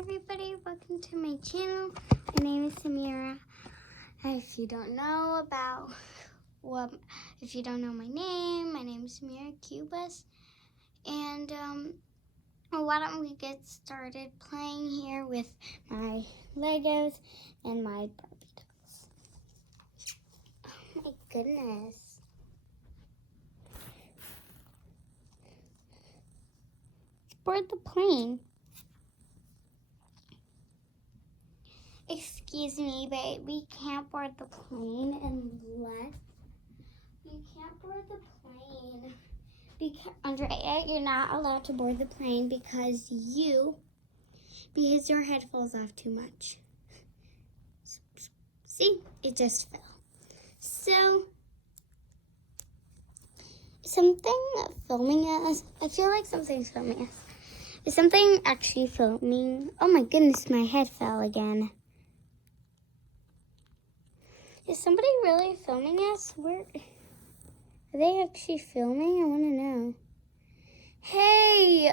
everybody, welcome to my channel. My name is Samira. If you don't know my name is Samira Cubas. And why don't we get started playing here with my Legos and my Barbie dolls. Oh my goodness. Let's board the plane. Excuse me, but we can't board the plane unless you can't board the plane. Because Andrea, you're not allowed to board the plane because your head falls off too much. See, it just fell. So, something filming us. I feel like something's filming us. Is something actually filming? Oh my goodness, my head fell again. Is somebody really filming us? Where are they actually filming? I want to know. Hey,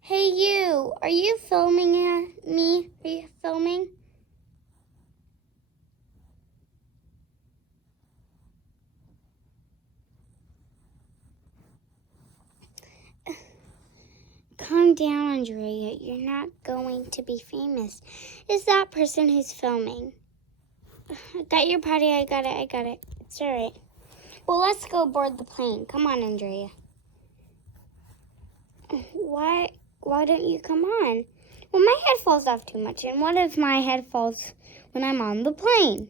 hey you. Are you filming me? Are you filming? Calm down, Andrea. You're not going to be famous. Is that person who's filming? I got your potty. I got it. It's all right. Well, let's go board the plane. Come on, Andrea. Why don't you come on? Well, my head falls off too much. And what if my head falls when I'm on the plane?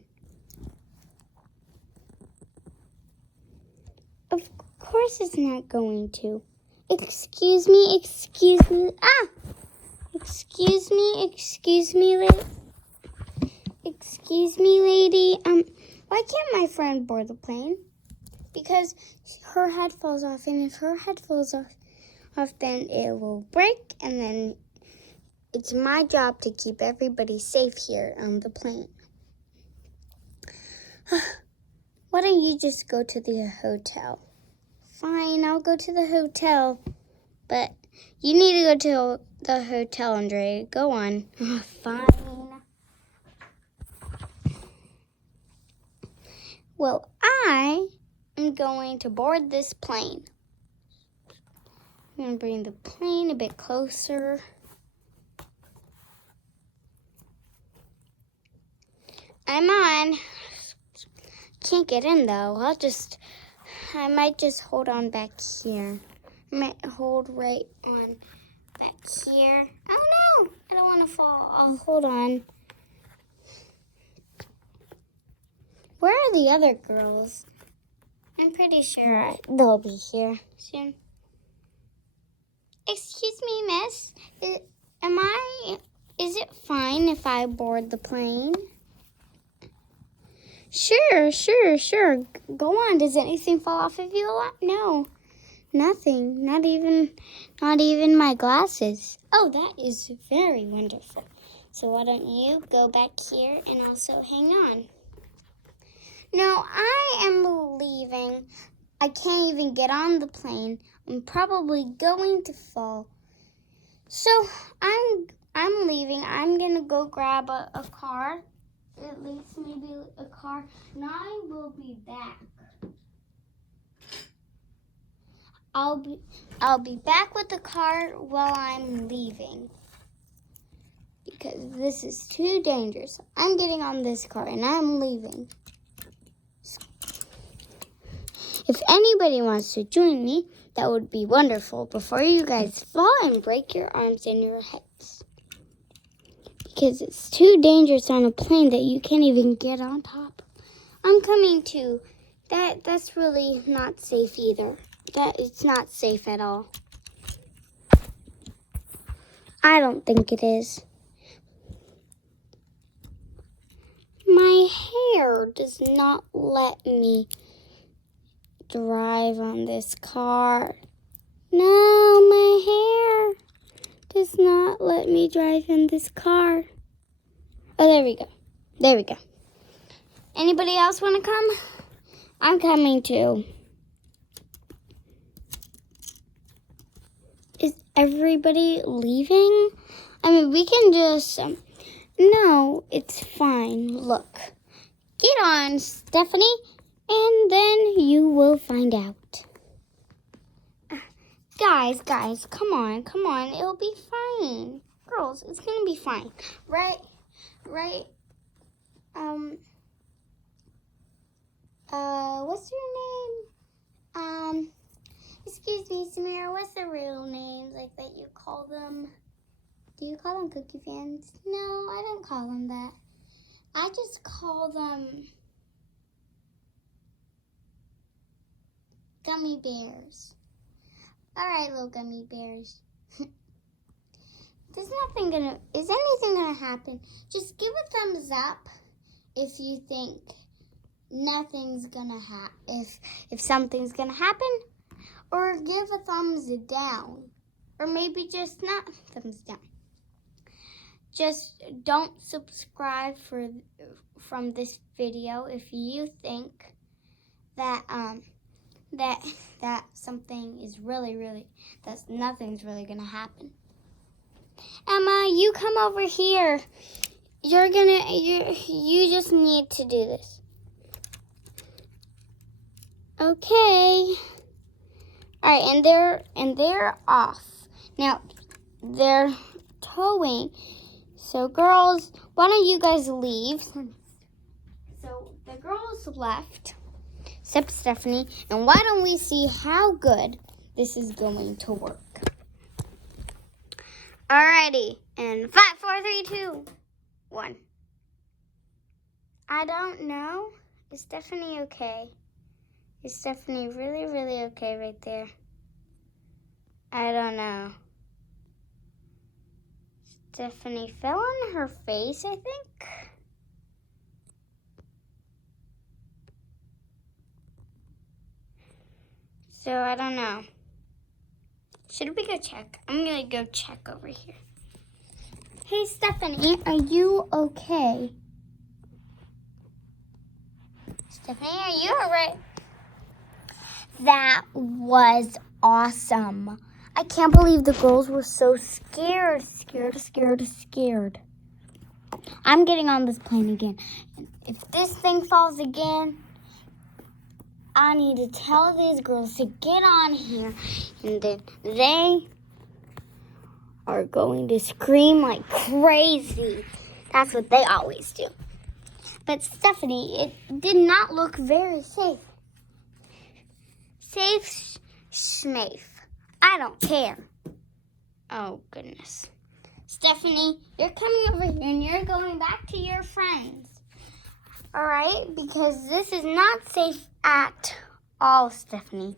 Of course it's not going to. Excuse me. Ah! Excuse me, lady. Why can't my friend board the plane? Because her head falls off, and if her head falls off, then it will break, and then it's my job to keep everybody safe here on the plane. Why don't you just go to the hotel? Fine, I'll go to the hotel, but you need to go to the hotel, Andre. Go on. Fine. Well, I am going to board this plane. I'm going to bring the plane a bit closer. I'm on. Can't get in though. I might just hold on back here. I might hold right on back here. Oh no, I don't want to fall. I'll hold on. Where are the other girls? I'm pretty sure they'll be here soon. Excuse me, miss. Is it fine if I board the plane? Sure. Go on. Does anything fall off of you? No, nothing. Not even my glasses. Oh, that is very wonderful. So why don't you go back here and also hang on? No, I am leaving. I can't even get on the plane. I'm probably going to fall. So I'm leaving. I'm gonna go grab a car. At least maybe a car. And I will be back. I'll be back with the car while I'm leaving. Because this is too dangerous. I'm getting on this car and I'm leaving. If anybody wants to join me, that would be wonderful before you guys fall and break your arms and your heads. Because it's too dangerous on a plane that you can't even get on top. I'm coming too. That's really not safe either. It's not safe at all. I don't think it is. My hair does not let me drive on this car. No, my hair does not let me drive in this car. Oh, there we go. Anybody else want to come? I'm coming too. Is everybody leaving? I mean, we can just... no, it's fine. Look. Get on, Stephanie, and then you will find out. Guys, come on. It'll be fine. Girls, it's going to be fine. Right? What's your name? Excuse me, Samira, what's the real name, like, that you call them? Do you call them cookie fans? No, I don't call them that. I just call them gummy bears. All right, little gummy bears. Is anything gonna happen? Just give a thumbs up if you think nothing's gonna happen. If something's gonna happen, or give a thumbs down, or maybe just not thumbs down. Just don't subscribe from this video if you think that that something is that nothing's really gonna happen. Emma, you come over here. You just need to do this. Okay. All right, and they're off. Now they're towing. So girls, why don't you guys leave? So the girls left, except Stephanie, and why don't we see how good this is going to work? Alrighty, and 5, 4, 3, 2, 1. I don't know. Is Stephanie okay? Is Stephanie really okay right there? I don't know. Stephanie fell on her face, I think. So I don't know. Should we go check? I'm gonna go check over here. Hey Stephanie, are you okay? Stephanie, are you alright? That was awesome. I can't believe the girls were so scared. I'm getting on this plane again. If this thing falls again, I need to tell these girls to get on here, and then they are going to scream like crazy. That's what they always do. But Stephanie, it did not look very safe. Safe, schmafe. I don't care. Oh, goodness. Stephanie, you're coming over here and you're going back to your friends. All right? Because this is not safe at all, Stephanie.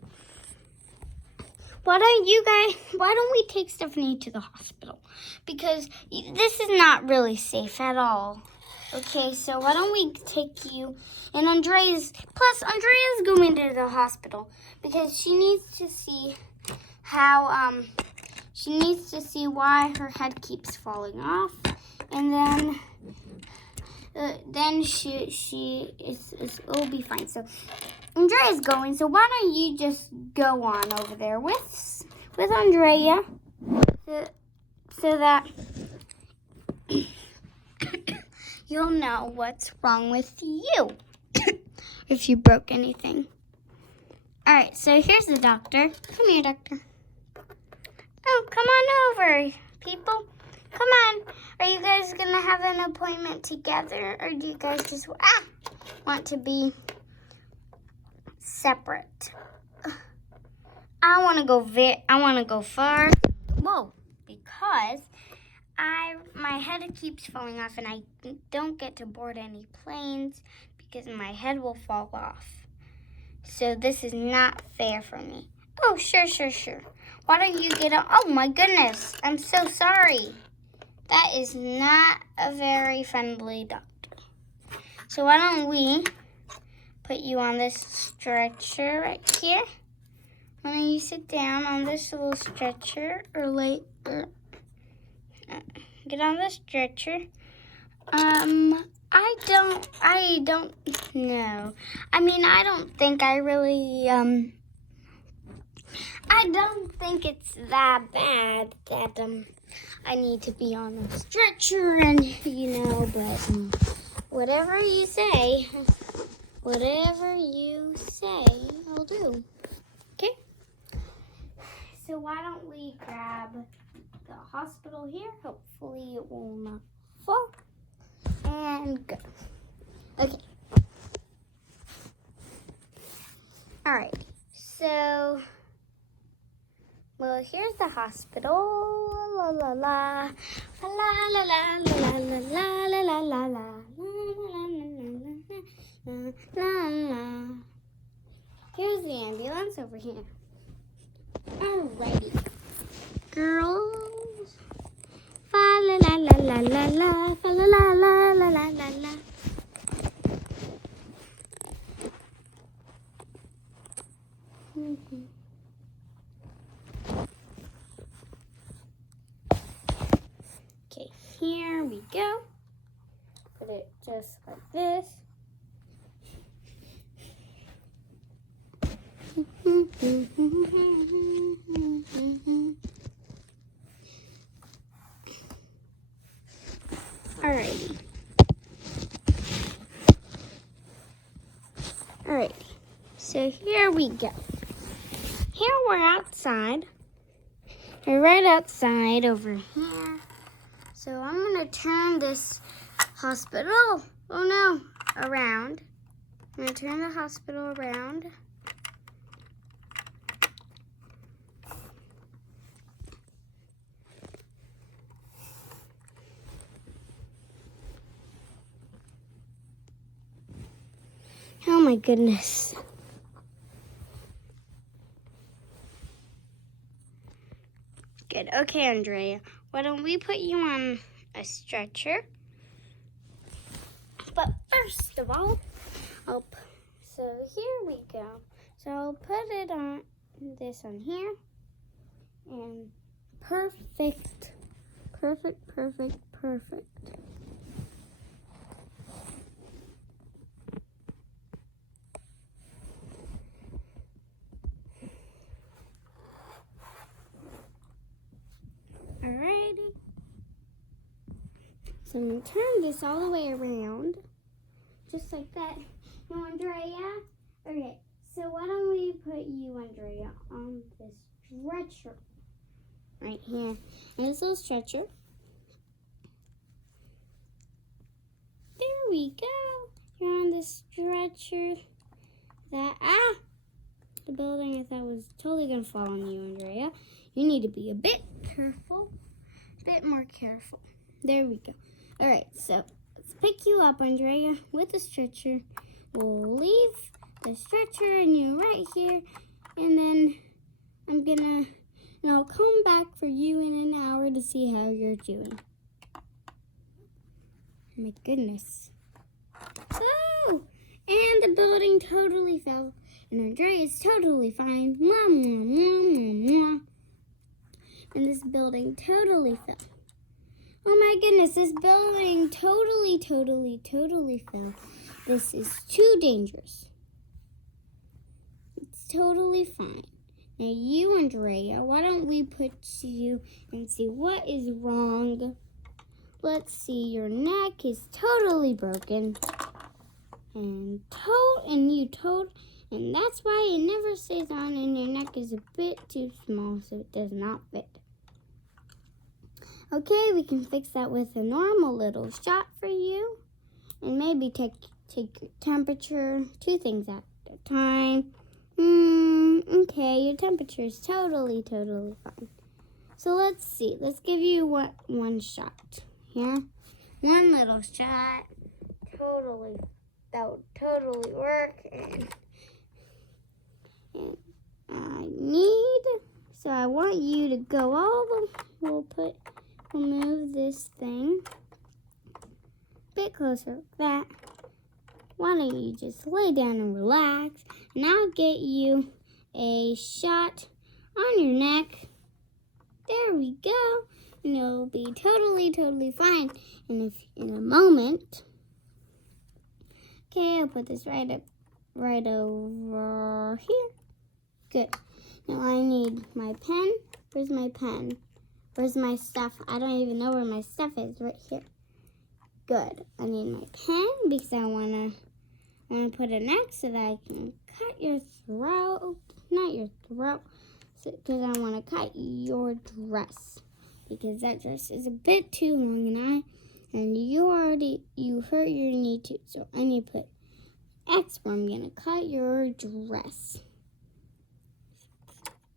Why don't we take Stephanie to the hospital? Because this is not really safe at all. Okay, so why don't we take you and Andrea's going to the hospital because she needs to see why her head keeps falling off, and then it'll be fine. So Andrea's going, so why don't you just go on over there with Andrea so that you'll know what's wrong with you if you broke anything. All right, so here's the doctor. Come here, doctor. Oh, come on over, people. Come on. Are you guys going to have an appointment together, or do you guys just want to be separate? I want to go far. Whoa, because my head keeps falling off, and I don't get to board any planes because my head will fall off. So this is not fair for me. Oh, sure. Why don't you get on? Oh, my goodness. I'm so sorry. That is not a very friendly doctor. So why don't we put you on this stretcher right here? Why don't you sit down on this little stretcher get on the stretcher. I don't know. I mean, I don't think I don't think it's that bad that I need to be on the stretcher and, but whatever you say, I'll do. Okay? So why don't we grab the hospital here? Hopefully it will not fall. And go. Okay. Alright. So, well, here's the hospital. La la la. La la la la la la la la la la. La la. Here's the ambulance over here. Alrighty. Girls. Fa la la la la la la. Fa la la la la la la la. Okay, here we go. Put it just like this. Alrighty. Alrighty. So here we go. Here we're outside. We're right outside over here. So I'm going to turn this hospital, around. I'm going to turn the hospital around. Oh my goodness. Good. Okay, Andrea. Why don't we put you on a stretcher? But first of all, so here we go. So I'll put it on this on here. And perfect. Perfect, perfect, perfect. Alrighty. So I'm going to turn this all the way around. Just like that. No, Andrea? Okay, so why don't we put you, Andrea, on this stretcher. Right here. And this little stretcher. There we go. You're on the stretcher. The building I thought was totally going to fall on you, Andrea. You need to be a bit careful. A bit more careful. There we go. All right, so let's pick you up, Andrea, with the stretcher. We'll leave the stretcher and you're right here. And then I'll come back for you in an hour to see how you're doing. My goodness. Oh, and the building totally fell. And Andrea is totally fine. Mwah, mwah, mwah, mwah, mwah. And this building totally fell. Oh my goodness, this building totally fell. This is too dangerous. It's totally fine. Now you, Andrea, why don't we put you and see what is wrong? Let's see, your neck is totally broken. And that's why it never stays on, and your neck is a bit too small, so it does not fit. Okay, we can fix that with a normal little shot for you. And maybe take your temperature, 2 things at a time. Okay, your temperature is totally fine. So let's see. Let's give you one shot here. One little shot. That would totally work. And I want you to go we'll move this thing a bit closer like that. Why don't you just lay down and relax, and I'll get you a shot on your neck. There we go. And it'll be totally fine in a moment. Okay, I'll put this right over here. Good. Now I need my pen. Where's my pen? Where's my stuff? I don't even know where my stuff is. Right here. Good. I need my pen because I wanna put it next so that I can cut your throat. Not your throat. Because I want to cut your dress. Because that dress is a bit too long and you hurt your knee too. So I need to put X where I'm gonna cut your dress.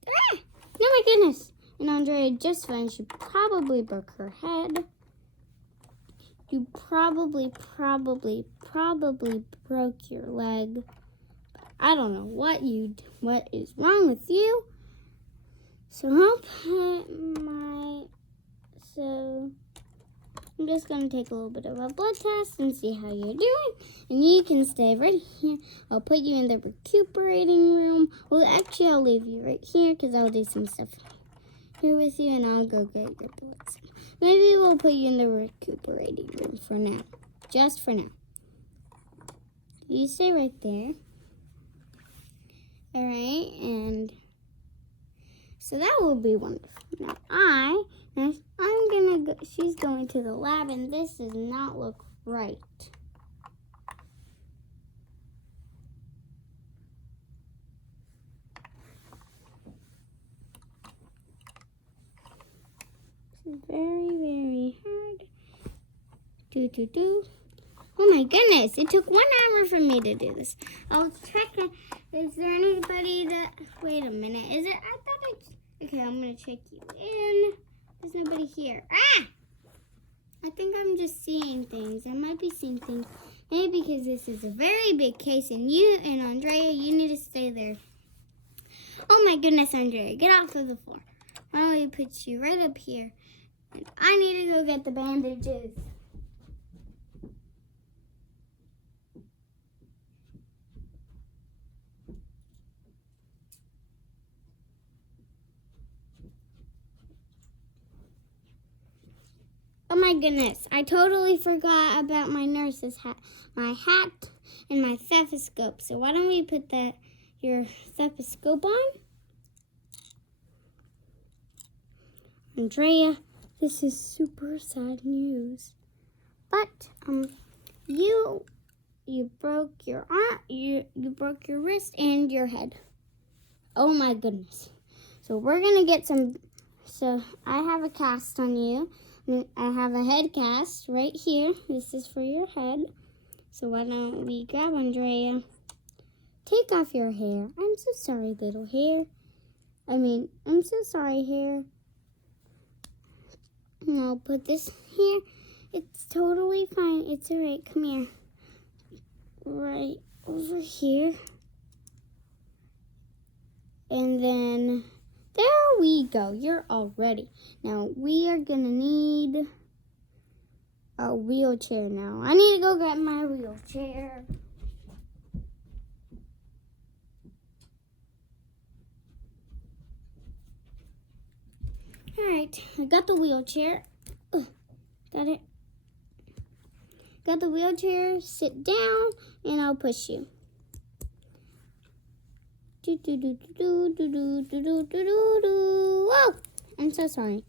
Ah! No, my goodness. And Andrea just fine. She probably broke her head. You probably broke your leg. I don't know what is wrong with you. So I'm just gonna take a little bit of a blood test and see how you're doing. And you can stay right here. I'll put you in the recuperating room. Well, actually, I'll leave you right here because I'll do some stuff here with you, and I'll go get your blood. Maybe we'll put you in the recuperating room for now. Just for now. You stay right there. Alright, and so that will be wonderful. Now I'm gonna go, she's going to the lab, and this does not look right. Very hard. Oh my goodness, it took 1 hour for me to do this. I'll check it. Is there anybody that, wait a minute, okay, I'm gonna check you in. There's nobody here. Ah! I think I'm just seeing things. I might be seeing things. Maybe because this is a very big case and you and Andrea, you need to stay there. Oh my goodness, Andrea, get off of the floor. Why don't we put you right up here? And I need to go get the bandages. Oh my goodness, I totally forgot about my nurse's hat. My hat and my stethoscope. So why don't we put your stethoscope on? Andrea, this is super sad news. But you broke your arm, you broke your wrist and your head. Oh my goodness. So we're gonna get some. So I have a cast on you. I have a head cast right here. This is for your head. So why don't we grab Andrea? Take off your hair. I'm so sorry, little hair. I'm so sorry, hair. And I'll put this here. It's totally fine. It's alright. Come here. Right over here. And then there we go. You're all ready. Now we are gonna need a wheelchair now. I need to go get my wheelchair. Alright, I got the wheelchair. Got it. Got the wheelchair. Sit down and I'll push you. Whoa! I'm so sorry.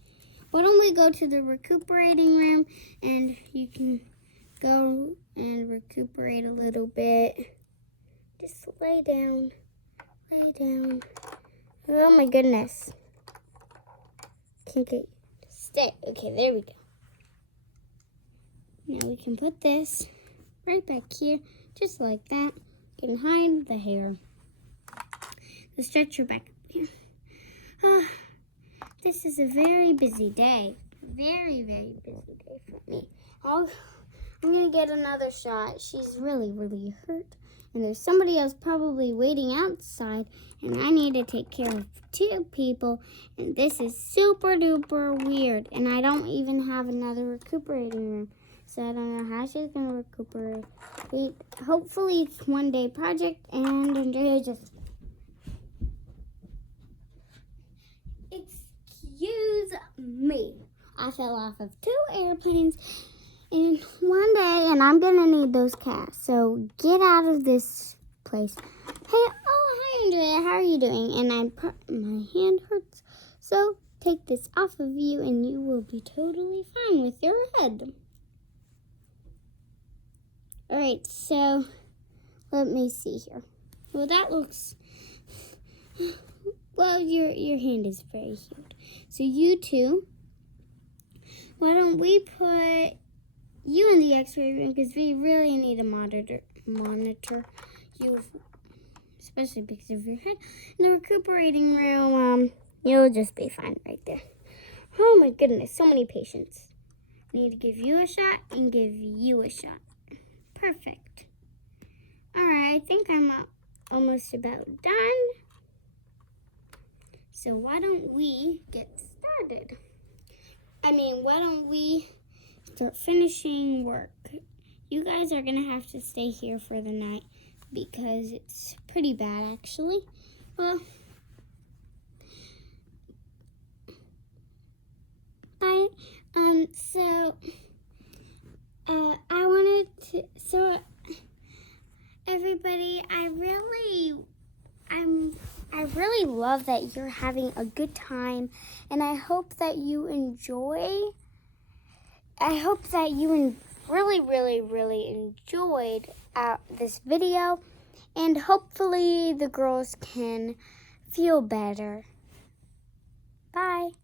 Why don't we go to the recuperating room and you can go and recuperate a little bit. Just lay down. Lay down. Oh my goodness. Okay, stay. Okay, there we go. Now we can put this right back here, just like that. You can hide the hair. The stretcher back up here. This is a very busy day. Very busy day for me. I'm going to get another shot. She's really hurt. And there's somebody else probably waiting outside. And I need to take care of 2 people. And this is super duper weird. And I don't even have another recuperating room. So I don't know how she's going to recuperate. Hopefully it's one day project. And Andrea just... Excuse me. I fell off of 2 airplanes in one day, and I'm gonna need those casts. So get out of this place. Hey, oh hi Andrea, how are you doing? And my hand hurts. So take this off of you and you will be totally fine with your head. Alright, so let me see here. Well, that looks... Well, your hand is very healed. So you two, why don't we put you in the x-ray room, because we really need to monitor you, especially because of your head. In the recuperating room, you'll just be fine right there. Oh my goodness, so many patients. Need to give you a shot and give you a shot. Perfect. Alright, I think I'm almost about done. So why don't we get started? Why don't we start finishing work? You guys are gonna have to stay here for the night because it's pretty bad, actually. Well, bye. I wanted to. So, everybody, I really love that you're having a good time, and I hope that you enjoy. I hope that you really enjoyed this video, and hopefully the girls can feel better. Bye.